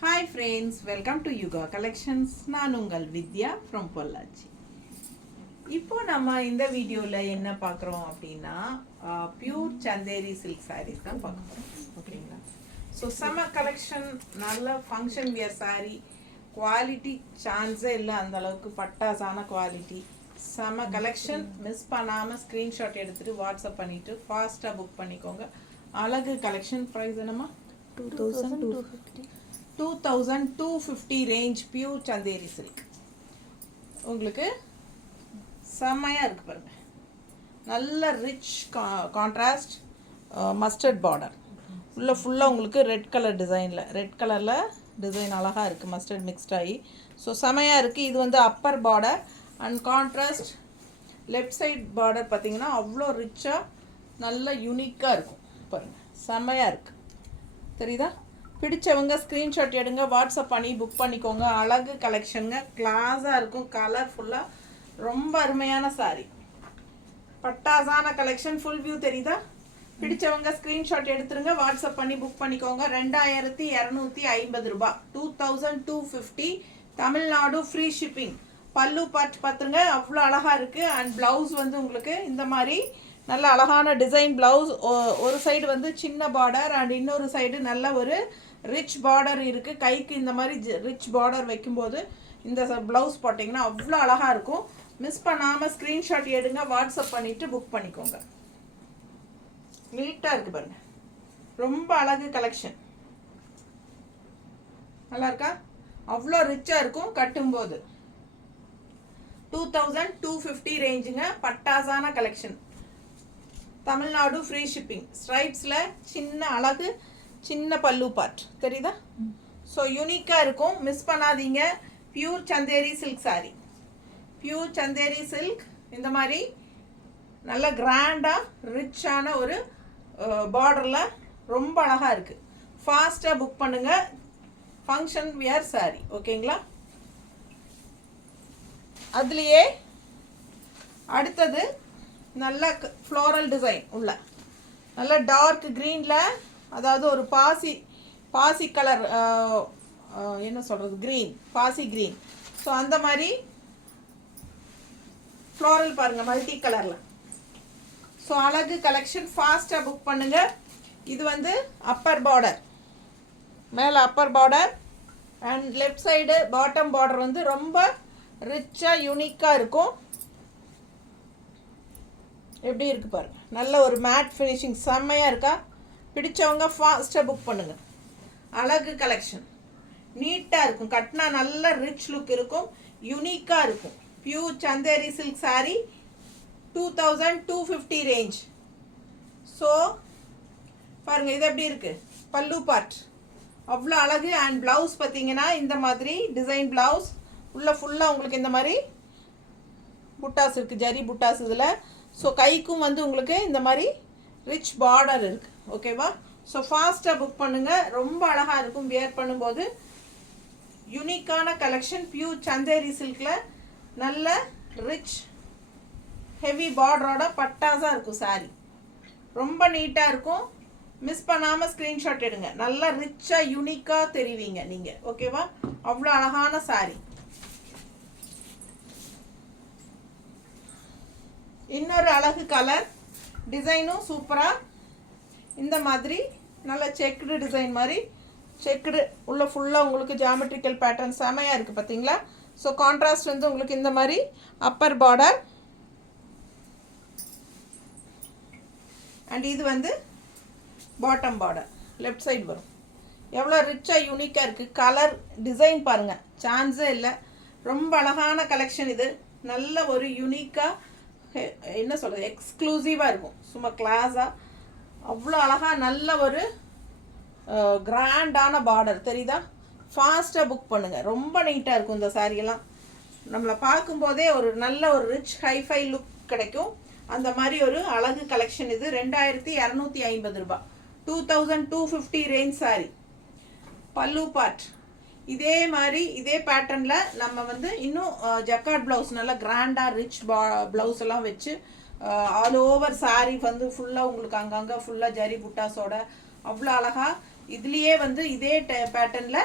Hi friends, welcome to Yuga Collections. நான் உங்கள் வித்யா from Pollachi. இப்போ நம்ம இந்த வீடியோல என்ன பார்க்குறோம் அப்படின்னா பியூர் சந்தேரி சில்க் sarees தான் பார்க்க போறோம். ஓகேங்களா? ஸோ சம்ம கலெக்ஷன், நல்ல ஃபங்க்ஷன் வியர் saree, குவாலிட்டி சான்ஸே இல்லை, அந்த அளவுக்கு பட்டாசான குவாலிட்டி. செம கலெக்ஷன். மிஸ் பண்ணாமல் ஸ்க்ரீன்ஷாட் எடுத்துகிட்டு வாட்ஸ்அப் பண்ணிவிட்டு ஃபாஸ்ட்டாக புக் பண்ணிக்கோங்க. அழகு கலெக்ஷன். ப்ரைஸ் என்னம்மா? 2250 ரேஞ்ச் பியூர் சந்தேரி சில்க். உங்களுக்கு செம்மையாக இருக்குது பாருங்க. நல்ல ரிச் கான்ட்ராஸ்ட் மஸ்டர்ட் பார்டர் உள்ள ஃபுல்லாக உங்களுக்கு ரெட் கலர் டிசைனில், ரெட் கலரில் டிசைன் அழகாக இருக்குது, மஸ்டர்ட் மிக்ஸ்ட் ஆகி. ஸோ செமையாக இருக்குது. இது வந்து upper border and contrast left side border பார்த்தீங்கன்னா அவ்வளோ ரிச்சாக நல்ல யூனிக்காக இருக்கும் பாருங்கள். செம்மையாக இருக்குது, தெரியுதா? பிடிச்சவங்க ஸ்க்ரீன்ஷாட் எடுங்க, வாட்ஸ்அப் பண்ணி புக் பண்ணிக்கோங்க. அழகு கலெக்ஷனுங்க, கிளாஸாக இருக்கும், கலர்ஃபுல்லாக, ரொம்ப அருமையான சாரீ, பட்டாசான கலெக்ஷன். ஃபுல் வியூ தெரியுதா? பிடிச்சவங்க ஸ்க்ரீன்ஷாட் எடுத்துருங்க, வாட்ஸ்அப் பண்ணி புக் பண்ணிக்கோங்க. 2250 ரூபா, 2250. Tamil Nadu free shipping. பல்லு பார்த்துருங்க, அவ்வளோ அழகாக இருக்குது. அண்ட் ப்ளவுஸ் வந்து உங்களுக்கு இந்த மாதிரி நல்ல அழகான டிசைன் ப்ளவுஸ். ஒரு சைடு வந்து சின்ன பார்டர் அண்ட் இன்னொரு சைடு நல்ல ஒரு ரிச் பார்டர் இருக்குது. கைக்கு இந்த மாதிரி ரிச் பார்டர் வைக்கும்போது இந்த ப்ளவுஸ் போட்டிங்கன்னா அவ்வளோ அழகாக இருக்கும். மிஸ் பண்ணாமல் ஸ்க்ரீன்ஷாட் எடுங்க, வாட்ஸ்அப் பண்ணிவிட்டு புக் பண்ணிக்கோங்க. நீட்டாக இருக்குது பாருங்கள், ரொம்ப அழகு கலெக்ஷன். நல்லா இருக்கா? அவ்வளோ ரிச்சாக இருக்கும் கட்டும்போது. 2250 ரேஞ்சுங்க, பட்டாசான கலெக்ஷன். Tamil Nadu free shipping. ஸ்ட்ரைப்ஸில் சின்ன அழகு, சின்ன பல்லு பார்ட் தெரியுதா? ஸோ யூனிக்காக இருக்கும், மிஸ் பண்ணாதீங்க. Pure Chanderi silk sari, pure Chanderi silk. இந்த மாதிரி நல்ல கிராண்டாக ரிச்சான ஒரு பார்டரில் ரொம்ப அழகாக இருக்குது. ஃபாஸ்ட்டாக புக் பண்ணுங்கள். Function wear sari. ஓகேங்களா? அதுலேயே அடுத்தது நல்ல ஃப்ளோரல் டிசைன் உள்ள நல்ல டார்க் க்ரீனில், அதாவது ஒரு பாசி கலர், என்ன சொல்கிறது, க்ரீன், பாசி க்ரீன். ஸோ அந்த மாதிரி ஃப்ளோரல் பாருங்கள், மல்டி கலரில். ஸோ அழகு கலெக்ஷன், ஃபாஸ்ட்டாக புக் பண்ணுங்கள். இது வந்து அப்பர் பார்டர், மேலே Appar border and left side bottom border வந்து ரொம்ப ரிச்சாக யூனிக்காக இருக்கும். எப்படி இருக்குது பாருங்கள், நல்ல ஒரு மேட் ஃபினிஷிங், செம்மையாக இருக்கா? பிடிச்சவங்க ஃபாஸ்ட்டாக புக் பண்ணுங்கள். அழகு கலெக்ஷன், நீட்டாக இருக்கும், கட்டினா நல்ல ரிச் லுக் இருக்கும், யூனிக்காக இருக்கும். Pure Chanderi silk sari, 2250 range. So பாருங்கள், இது எப்படி இருக்குது? பல்லு பார்ட் அவ்வளோ அழகு. அண்ட் ப்ளவுஸ் பார்த்தீங்கன்னா இந்த மாதிரி டிசைன் ப்ளவுஸ் உள்ள ஃபுல்லாக உங்களுக்கு இந்த மாதிரி புட்டாஸ் இருக்குது, ஜரி புட்டாஸ் இதில். ஸோ கைக்கும் வந்து உங்களுக்கு இந்த மாதிரி ரிச் பார்டர் இருக்குது. ஓகேவா? ஸோ ஃபாஸ்ட்டாக புக் பண்ணுங்கள், ரொம்ப அழகாக இருக்கும் வியர் பண்ணும்போது. யூனிக்கான கலெக்ஷன், பியூர் சந்தேரி சில்கில் நல்ல ரிச் ஹெவி பார்டரோட பட்டாஸாக இருக்கும் சாரீ, ரொம்ப நீட்டாக இருக்கும். மிஸ் பண்ணாமல் ஸ்க்ரீன்ஷாட் எடுங்க, நல்லா ரிச்சாக யூனிக்காக தெரிவிங்க நீங்கள். ஓகேவா? அவ்வளோ அழகான சாரீ. இன்னொரு அழகு கலர் டிசைனும் சூப்பராக இந்த மாதிரி நல்ல செக்குடு டிசைன் மாதிரி, செக்குடு உள்ள ஃபுல்லாக உங்களுக்கு ஜாமெட்ரிக்கல் பேட்டர்ன் செமையாக இருக்குது பார்த்தீங்களா? ஸோ கான்ட்ராஸ்ட் வந்து உங்களுக்கு இந்த மாதிரி அப்பர் பார்டர் அண்ட் இது வந்து பாட்டம் பார்டர் லெஃப்ட் சைடு வரும். எவ்வளோ ரிச்சாக யூனிக்காக இருக்குது. கலர் டிசைன் பாருங்கள், சான்ஸே இல்லை. ரொம்ப அழகான கலெக்ஷன் இது. நல்ல ஒரு யூனிக்காக, என்ன சொல்கிறது, எக்ஸ்க்ளூசிவாக இருக்கும், சும்மா கிளாஸாக, அவ்வளோ அழகாக நல்ல ஒரு கிராண்டான பார்டர் தெரியுதா? ஃபாஸ்ட்டாக புக் பண்ணுங்கள், ரொம்ப நீட்டாக இருக்கும் இந்த சாரியெல்லாம். நம்மளை பார்க்கும்போதே ஒரு நல்ல ஒரு ரிச் ஹைஃபை லுக் கிடைக்கும். அந்த மாதிரி ஒரு அழகு கலெக்ஷன் இது. 2250 ரூபா, 2250 ரேஞ்ச் சாரி. பல்லு பார்ட் இதே மாதிரி இதே பேட்டர்னில் நம்ம வந்து இன்னும் ஜக்கார்ட் ப்ளவுஸ் நல்லா கிராண்டாக ரிச் ப்ளவுஸ் எல்லாம் வச்சு ஆல் ஓவர் சாரீ வந்து ஃபுல்லாக உங்களுக்கு அங்கங்கே ஃபுல்லாக ஜரி புட்டாஸோட அவ்வளோ அழகாக இதுலேயே வந்து இதே பேட்டர்னில்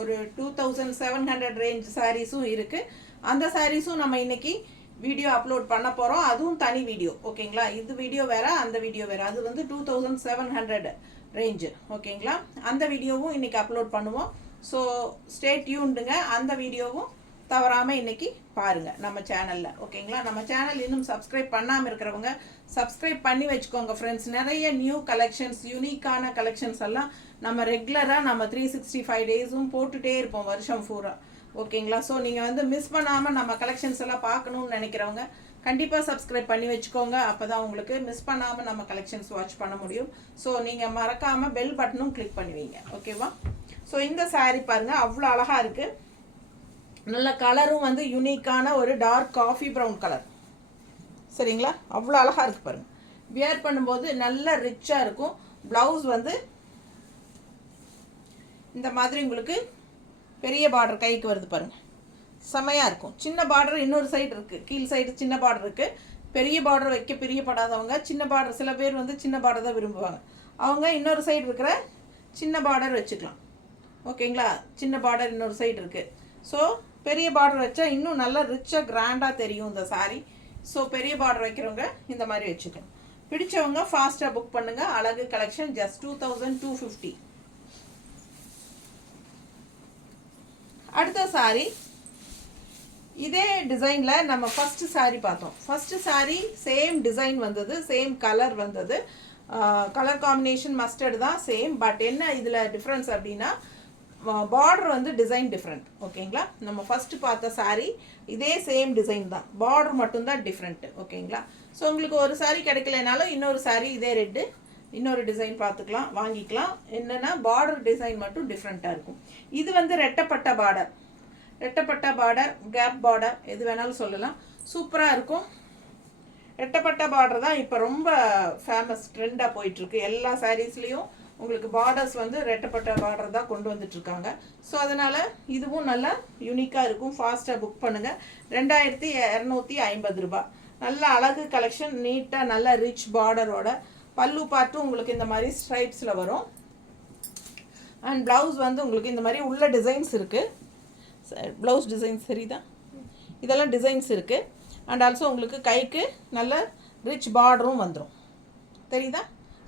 ஒரு 2700 ரேஞ்ச் சாரீஸும் இருக்குது. அந்த சாரீஸும் நம்ம இன்னைக்கு வீடியோ அப்லோட் பண்ண போகிறோம். அதுவும் தனி வீடியோ, ஓகேங்களா? இது வீடியோ வேறு, அந்த வீடியோ வேறு. அது வந்து 2700 ரேஞ்சு, ஓகேங்களா? அந்த வீடியோவும் இன்னைக்கு அப்லோட் பண்ணுவோம். ஸோ ஸ்டே டியூன்டுங்க. அந்த வீடியோவும் தவறாமல் இன்னைக்கு பாருங்கள் நம்ம சேனலில், ஓகேங்களா? நம்ம சேனல் இன்னும் சப்ஸ்கிரைப் பண்ணாமல் இருக்கிறவங்க சப்ஸ்கிரைப் பண்ணி வச்சுக்கோங்க ஃப்ரெண்ட்ஸ். நிறைய நியூ கலெக்ஷன்ஸ், யூனிக்கான கலெக்ஷன்ஸ் எல்லாம் நம்ம ரெகுலராக நம்ம 365 டேஸும் போட்டுகிட்டே இருப்போம் வருஷம் பூரா, ஓகேங்களா? ஸோ நீங்கள் வந்து மிஸ் பண்ணாமல் நம்ம கலெக்ஷன்ஸ் எல்லாம் பார்க்கணுன்னு நினைக்கிறவங்க கண்டிப்பாக சப்ஸ்கிரைப் பண்ணி வச்சுக்கோங்க. அப்போ தான் உங்களுக்கு மிஸ் பண்ணாமல் நம்ம கலெக்ஷன்ஸ் வாட்ச் பண்ண முடியும். ஸோ நீங்கள் மறக்காமல் பெல் பட்டனும் கிளிக் பண்ணுவீங்க, ஓகேவா? ஸோ இந்த சாரீ பாருங்கள், அவ்வளோ அழகாக இருக்குது. நல்ல கலரும் வந்து யூனிக்கான ஒரு டார்க் காஃபி ப்ரௌன் கலர், சரிங்களா? அவ்வளோ அழகாக இருக்குது பாருங்கள். வியர் பண்ணும்போது நல்ல ரிச்சாக இருக்கும். ப்ளவுஸ் வந்து இந்த மாதிரி உங்களுக்கு பெரிய பார்டர் கைக்கு வருது பாருங்கள், செமையாக இருக்கும். சின்ன பார்டர் இன்னொரு சைடு இருக்குது, கீழ் சைடு சின்ன பார்டர் இருக்குது. பெரிய பார்டர் வைக்க பிரியப்படாதவங்க சின்ன பார்டர், சில பேர் வந்து சின்ன பார்டர் தான் விரும்புவாங்க, அவங்க இன்னொரு சைடு இருக்கிற சின்ன பார்டர் வச்சுக்கலாம், ஓகேங்களா? சின்ன பார்டர் இன்னொரு சைடு இருக்குது. ஸோ பெரிய பார்டர் வச்சா இன்னும் நல்லா ரிச்சாக கிராண்டாக தெரியும் இந்த சாரீ. ஸோ பெரிய பார்டர் வைக்கிறவங்க இந்த மாதிரி வச்சுக்கணும். பிடிச்சவங்க ஃபாஸ்ட்டாக புக் பண்ணுங்கள். அழகு கலெக்ஷன் ஜஸ்ட் 2250. அடுத்த சாரீ இதே டிசைனில் நம்ம ஃபஸ்ட்டு சாரீ பார்த்தோம். ஃபஸ்ட்டு சாரீ சேம் டிசைன் வந்தது, சேம் கலர் வந்தது. கலர் காம்பினேஷன் மஸ்டர்டு தான் சேம். பட் என்ன இதில் டிஃப்ரென்ஸ் அப்படின்னா பார்டர் வந்து டிசைன் டிஃப்ரெண்ட், ஓகேங்களா? நம்ம ஃபஸ்ட்டு பார்த்த சாரீ இதே சேம் டிசைன் தான், பார்டர் மட்டும்தான் டிஃப்ரெண்ட்டு, ஓகேங்களா? ஸோ உங்களுக்கு ஒரு சாரீ கிடைக்கலனாலும் இன்னொரு சாரீ இதே ரெட்டு இன்னொரு டிசைன் பார்த்துக்கலாம், வாங்கிக்கலாம். என்னென்னா பார்டர் டிசைன் மட்டும் டிஃப்ரெண்ட்டாக இருக்கும். இது வந்து ரெட்டப்பட்ட பார்டர், ரெட்டப்பட்ட பார்டர், கேப் பார்டர், எது வேணாலும் சொல்லலாம். சூப்பராக இருக்கும். ரெட்டப்பட்ட பார்டர் தான் இப்போ ரொம்ப ஃபேமஸ், ட்ரெண்டாக போயிட்டுருக்கு. எல்லா சாரீஸ்லேயும் உங்களுக்கு பார்டர்ஸ் வந்து ரெட்டப்பட்ட பார்டர் தான் கொண்டு வந்துட்டுருக்காங்க. ஸோ அதனால் இதுவும் நல்லா யூனிக்காக இருக்கும். ஃபாஸ்ட்டாக புக் பண்ணுங்கள். 2250 ரூபாய். நல்ல அழகு கலெக்ஷன், நீட்டாக நல்ல ரிச் பார்டரோட. பல்லு பார்ட்டும் உங்களுக்கு இந்த மாதிரி ஸ்ட்ரைப்ஸில் வரும். அண்ட் ப்ளவுஸ் வந்து உங்களுக்கு இந்த மாதிரி உள்ள டிசைன்ஸ் இருக்குது. ப்ளவுஸ் டிசைன்ஸ் சரிதான், இதெல்லாம் டிசைன்ஸ் இருக்குது. அண்ட் ஆல்சோ உங்களுக்கு கைக்கு நல்ல ரிச் பார்டரும் வந்துடும், தெரியுதா?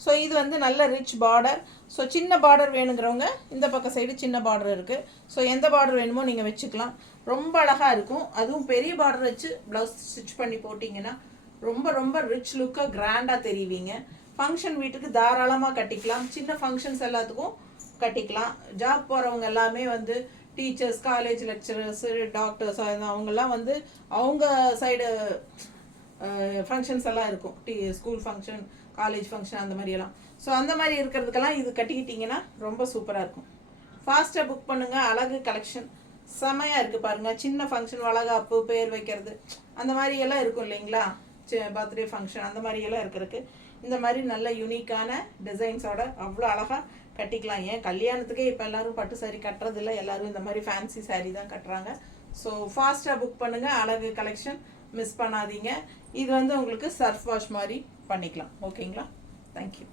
ஸோ இது வந்து நல்ல ரிச் பார்டர். ஸோ சின்ன பார்டர் வேணுங்கிறவங்க இந்த பக்கம் சைடு சின்ன பார்டர் இருக்குது. ஸோ எந்த பார்டர் வேணுமோ நீங்கள் வச்சுக்கலாம். ரொம்ப அழகாக இருக்கும். அதுவும் பெரிய பார்டர் வச்சு ப்ளவுஸ் ஸ்டிச் பண்ணி போட்டிங்கன்னா ரொம்ப ரொம்ப ரிச் லுக்காக கிராண்டாக தெரிவிங்க. ஃபங்க்ஷன் வீட்டுக்கு தாராளமாக கட்டிக்கலாம். சின்ன ஃபங்க்ஷன்ஸ் எல்லாத்துக்கும் கட்டிக்கலாம். ஜாப் போகிறவங்க எல்லாமே வந்து டீச்சர்ஸ், காலேஜ் லெக்சரர்ஸு, டாக்டர்ஸ், அவங்கெல்லாம் வந்து அவங்க சைடு ஃபங்க்ஷன்ஸ் எல்லாம் இருக்கும். ஸ்கூல் ஃபங்க்ஷன், காலேஜ் ஃபங்க்ஷன், அந்த மாதிரியெல்லாம். ஸோ அந்த மாதிரி இருக்கிறதுக்கெல்லாம் இது கட்டிக்கிட்டிங்கன்னா ரொம்ப சூப்பராக இருக்கும். ஃபாஸ்ட்டாக புக் பண்ணுங்கள். அழகு கலெக்ஷன் செமையாக இருக்குது பாருங்கள். சின்ன ஃபங்க்ஷன், வளகாப்பு, பேர் வைக்கிறது, அந்த மாதிரியெல்லாம் இருக்கும் இல்லைங்களா? பர்த்டே ஃபங்க்ஷன், அந்த மாதிரியெல்லாம் இருக்கிறதுக்கு இந்த மாதிரி நல்ல யூனிக்கான டிசைன்ஸோட அவ்வளோ அழகாக கட்டிக்கலாம். ஏன் கல்யாணத்துக்கே இப்போ எல்லோரும் பட்டு சாரீ கட்டுறதில்ல, எல்லோரும் இந்த மாதிரி ஃபேன்சி சாரீ தான் கட்டுறாங்க. ஸோ ஃபாஸ்ட்டாக புக் பண்ணுங்கள். அழகு கலெக்ஷன் மிஸ் பண்ணாதீங்க. இது வந்து உங்களுக்கு சர்ஃப் வாஷ் மாதிரி பண்ணிக்கலாம், ஓகேங்களா? தேங்க்யூ.